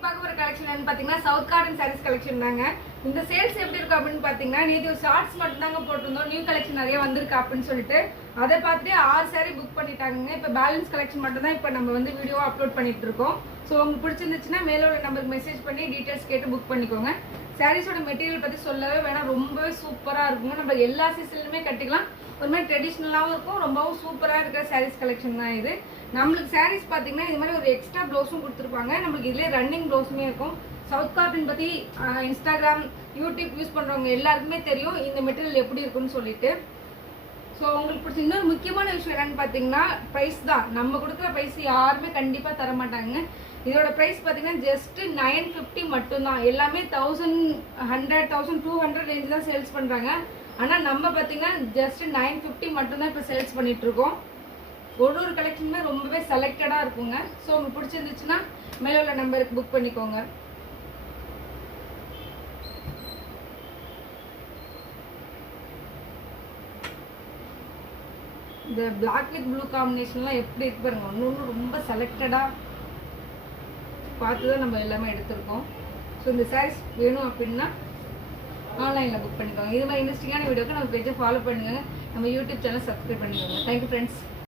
இன்னைக்கு பார்க்க போற கலெக்ஷன் என்னன்னு பாத்தீங்கன்னா சவுத் காட்டன் சாரீஸ் கலெக்ஷன் தாங்க. இந்த சேல்ஸ் எப்படி இருக்கும் அப்படின்னு பாத்தீங்கன்னா நேற்று ஷார்ட்ஸ் மட்டும் தாங்க போட்டிருந்தோம். நியூ கலெக்ஷன் நிறைய வந்திருக்கு அப்படின்னு சொல்லிட்டு அதை பார்த்துட்டு 6 சாரீ புக் பண்ணிட்டாங்க. இப்போ பேலன்ஸ் கலெக்ஷன் மட்டும் தான் இப்போ நம்ம வந்து வீடியோ அப்லோட் பண்ணிட்டு இருக்கோம். ஸோ உங்களுக்கு பிடிச்சிருந்துச்சுன்னா மேலே உள்ள நம்பருக்கு மெசேஜ் பண்ணி டீட்டெயில்ஸ் கேட்டு புக் பண்ணிக்கோங்க. சாரீஸோட மெட்டீரியல் பற்றி சொல்லவே வேணாம், ரொம்பவே சூப்பராக இருக்குங்க. நம்ம எல்லா சீசன்லையுமே கட்டிக்கலாம். ஒரு மாதிரி ட்ரெடிஷ்னலாகவும் இருக்கும், ரொம்பவும் சூப்பராக இருக்கிற சாரீஸ் கலெக்ஷன் தான் இது. நம்மளுக்கு சாரீஸ் பார்த்தீங்கன்னா இது மாதிரி ஒரு எக்ஸ்ட்ரா ப்ளவுஸும் கொடுத்துருப்பாங்க. நம்மளுக்கு இதுலேயே ரன்னிங் ப்ளவுஸுமே இருக்கும். சவுத் காட்டன் பற்றி இன்ஸ்டாகிராம் யூடியூப் யூஸ் பண்ணுறவங்க எல்லாருக்குமே தெரியும் இந்த மெட்டீரியல் எப்படி இருக்குன்னு சொல்லிட்டு. ஸோ உங்களுக்கு பிடிச்ச இன்னொரு முக்கியமான விஷயம் என்னன்னு பார்த்தீங்கன்னா ப்ரைஸ் தான். நம்ம கொடுக்குற ப்ரைஸ் யாருமே கண்டிப்பாக தர மாட்டாங்க. இதோட ப்ரைஸ் பார்த்தீங்கன்னா ஜஸ்ட் 950 மட்டும்தான். எல்லாமே 1100 1200 ரேஞ்ச் தான் சேல்ஸ் பண்ணுறாங்க. ஆனால் நம்ம பார்த்தீங்கன்னா ஜஸ்ட் 950 மட்டும்தான் இப்போ சேல்ஸ் பண்ணிட்டு இருக்கோம். ஒரு கலெக்ஷனுமே ரொம்பவே செலக்டடாக இருக்குங்க. ஸோ உங்களுக்கு பிடிச்சிருந்துச்சுன்னா மேலே உள்ள நம்பருக்கு புக் பண்ணிக்கோங்க. இந்த பிளாக் வித் ப்ளூ காம்பினேஷன்லாம் எப்படி இருக்கு பாருங்க. ஒன்று ரொம்ப செலக்டடாக பார்த்து தான் நம்ம எல்லாமே எடுத்திருக்கோம். ஸோ இந்த சாரீஸ் வேணும் அப்படின்னா ஆன்லைனில் புக் பண்ணிக்கோங்க. இது மாதிரி இன்ட்ரெஸ்டிங்கான வீடியோக்கு நம்ம பேஜை ஃபாலோ பண்ணுங்கள். நம்ம யூடியூப் சேனல் சப்ஸ்கிரைப் பண்ணிக்கோங்க. Thank you friends.